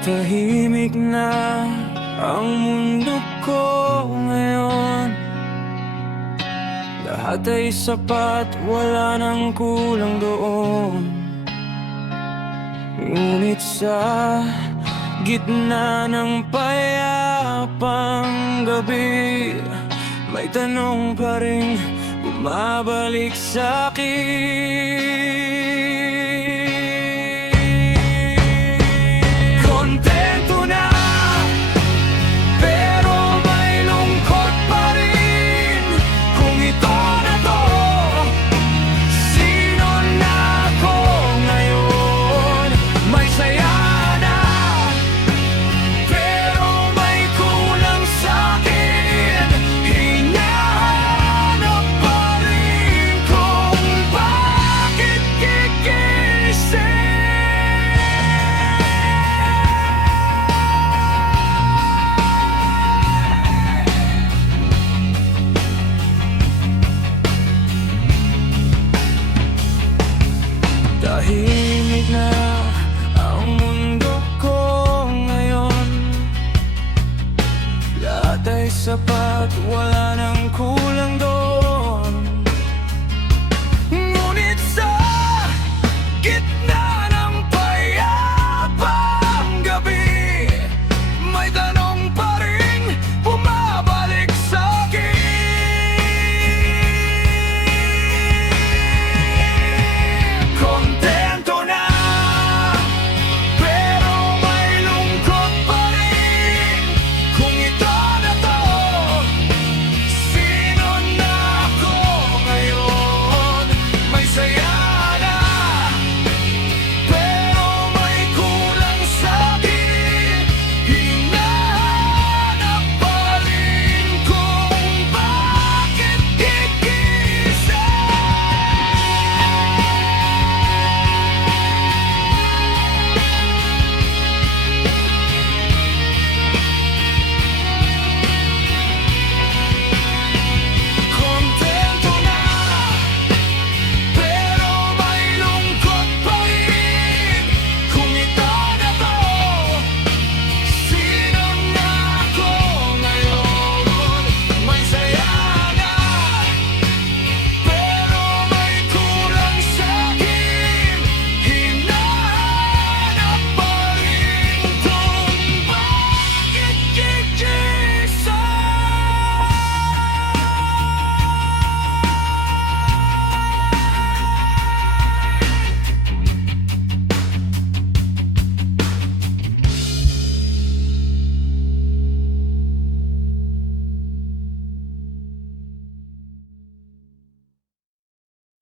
Tahimik na ang mundo ko ngayon. Lahat ay sapat, wala nang kulang doon. Ngunit sa gitna ng payapang gabi, may tanong pa rin bumabalik sa'kin. Kontento na, pero may lungkot pa rin. Kung ito na to, sino na ako ngayon? May saya na, pero may kulang sa'kin. Hinahanap pa rin kung bakit gigising. Tahimik na ang mundo ko ngayon. Lahat ay sapat, wala nang kulang doon.